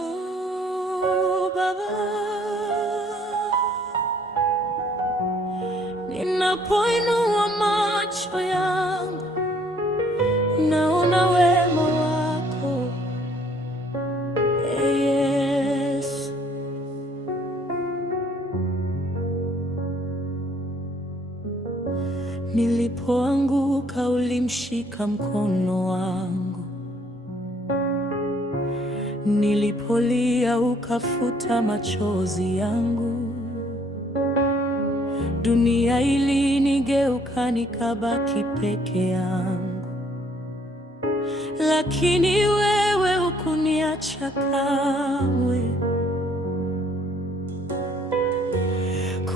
Oh, Baba, ninapoinua macho yangu naona wema wako, Yesu. Nilipoanguka ulimshika mkono wangu, nilipolia ukafuta machozi yangu. Dunia ilinigeuka nikabaki peke yangu, lakini wewe hukuniacha kamwe.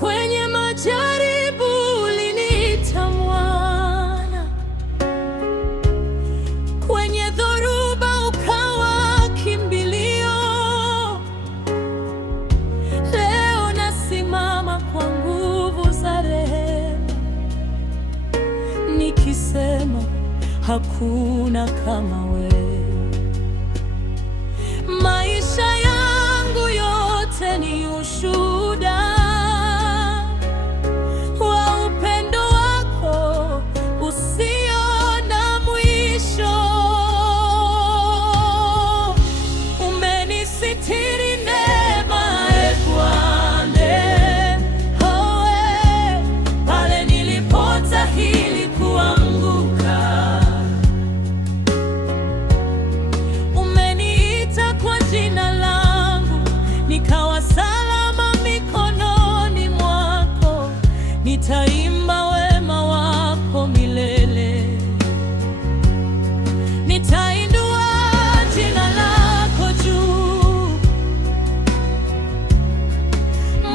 Kwenye majaribu uliniita mwana, kwenye dhoruba ukawa kimbilio. Leo nasimama kwa nguvu za rehema, nikisema hakuna kama wewe. Maisha yangu yote ni ushuhuda wa upendo wako usio na mwisho. Umenisitiri neema, Bwana, pale nilipostahili kuanguka. Umeniita kwa jina langu, nikawa salama mikononi mwako. Nitaimba wema wako milele, nitainua jina lako juu.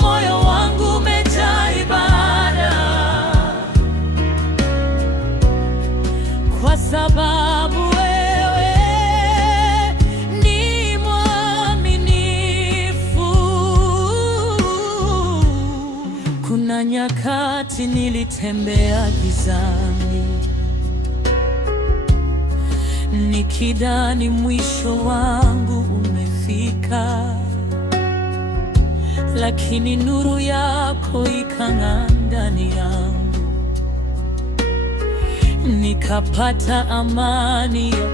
Moyo wangu umejaa ibada, kwa sababu wewe ni mwaminifu. Kuna nyakati nilitembea gizani, nikidhani mwisho wangu umefika, lakini nuru yako ikang'aa ndani yangu, nikapata amani ya